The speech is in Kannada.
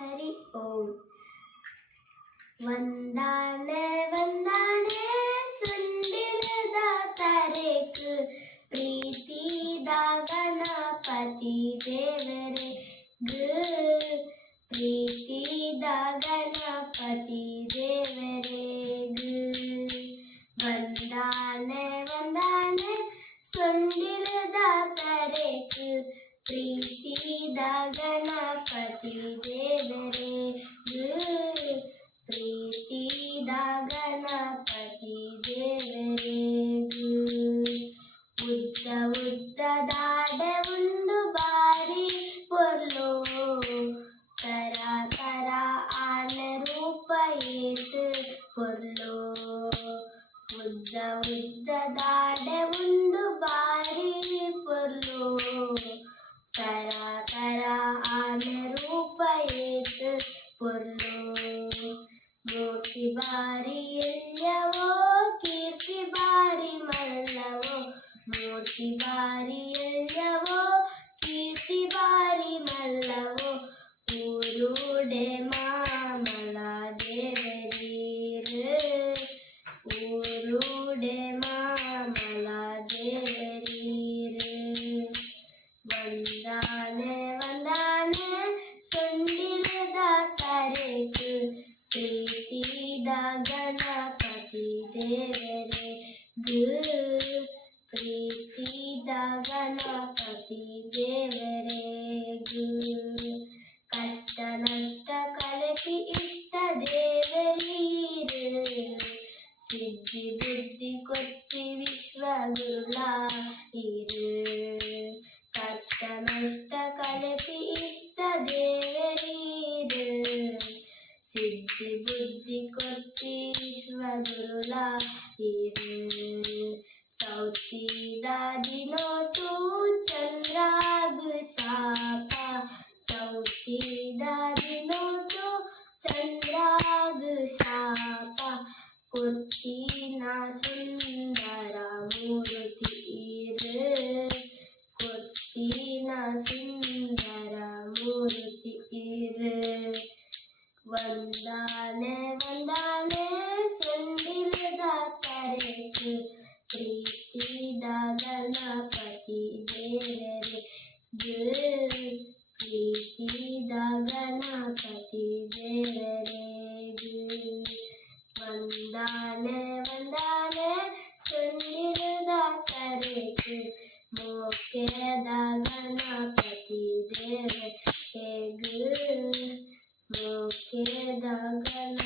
ಹರಿ ಓಂ. ವಂದಾನೆ ವಂದಾನೆ ಸುಂದಿರದ ತರೇಕು ಪ್ರೀತಿದ ಗಣಪತಿ ದೇವರೇ ಪ್ರೀತಿದ ಗಣಪತಿ ದೇವರೇ ವಂದಾನೆ ವಂದಾನೆ ಸುಂದಿರದ ತರೇಕು ಪ್ರೀತಿದ ಗಣಪತಿ ದೇವರೇ ಪ್ರೀತಿದ ಗಣಪತಿ ದೇವರೇ ಉದ್ದ ಉದ್ದದಾಡೆ ಒಂದು ಬಾರಿ ಪೊರ್ಲೋ ತರ ತರ ಆನ ರೂಪ ಏತು ಪೊರ್ಲೋ ಉದ್ದ ಉದ್ದದಾಡೆ ಒಂದು ಬಾರಿ ಪೊರ್ಲೋ ತರ ತರ ಆನ ರೂಪ ಏತು ಪೊರ್ಲೋ ಮೂರ್ತಿ ಬಾರಿ ಎಲ್ಲವೋ ಕೀರ್ತಿ ಬಾರಿ ಮಲ್ಲವೋ ಮೂರ್ತಿ ಬಾರಿ ಎಲ್ಲವೋ ಕೀರ್ತಿ ಬಾರಿ ಮಲ್ಲವೋ ಊರುಡೆ ಮಾಮಲ ದೇವರೀರ್ ಊರುಡೆ ಮಾಮಲ ದೇವರೀರ್ ವಂದಾನೆ ವಂದಾನೆ ಸುಂದಿರದ ತರೇಕು ಪ್ರೀತಿದ ಗಣಪತಿ ದೇವರೇ ಪ್ರೀತಿದ ಗಣಪತಿ ದೇವರೇ ಕಷ್ಟ ನಷ್ಟ ಕಲಪಿ ಇಷ್ಟ ದೇವರೀರ್ ಸಿದ್ಧಿ ಬುದ್ಧಿ ಕೊಟ್ಟಿ ವಿಶ್ವ ಗುರುಳಾಯಿರ್ ಕಷ್ಟ ನಷ್ಟ ಕಲಪಿ ಇಷ್ಟ ದೇವರೀರ್ ಸಿದ್ಧಿ ಬುದ್ಧಿ ಕೊಟ್ಟಿ ವಿಶ್ವ ಗುರುಳಾಯಿರ್ ಚೌತಿದ ದಿನೋಟು ಚಂದ್ರಾಗ ಶಾಪ ಚೌತಿದ ದಿನೋಟು ಚಂದ್ರಾಗ ಶಾಪ ಕೊತ್ತಿನ ಸುಂದರ ಮೂರ್ತಿರ್ ಕೊತ್ತಿನ ಸುಂದರ ಮೂರ್ತಿರ್ ವಂದಾನೆ ವಂದಾನೆ ಸುಂದಿರದ ತರೇಕು ಪ್ರೀತಿದ ಗಣಪತಿ ದೇವರೇ ಪ್ರೀತಿದ ಗಣಪತಿ ದೇವರೇ ವಂದಾನೆ ವಂದಾನೆ ಸುಂದಿರದ ತರೇಕು ಮೋಕ್ಷದ ಗಣಪತಿ ದೇವರೇ ಮೋಕ್ಷದ ಗಣ